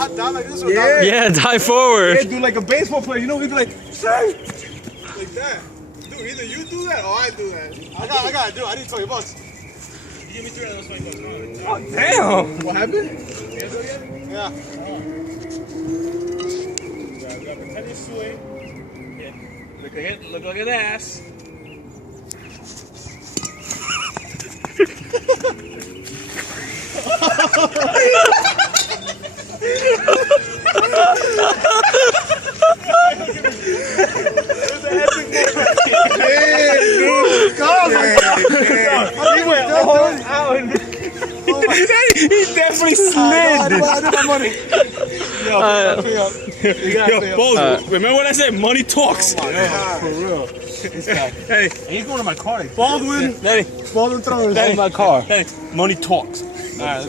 hot down like this? Or Yeah. Yeah, dive forward. Yeah, dude, like a baseball player. You know, he'd be like, say. like that? Dude, either you do that or I do that. I gotta do it. I need $20. You give me 3 of those $20. Oh, damn. What happened? Yeah. Look at that ass. He went all out. He definitely slid. I need my money. Yo, Bose, remember what I said? Money talks. For real. This guy. Hey, He's going to my car. Baldwin. Hey, Baldwin throwing hey, my car. hey, money talks. All right.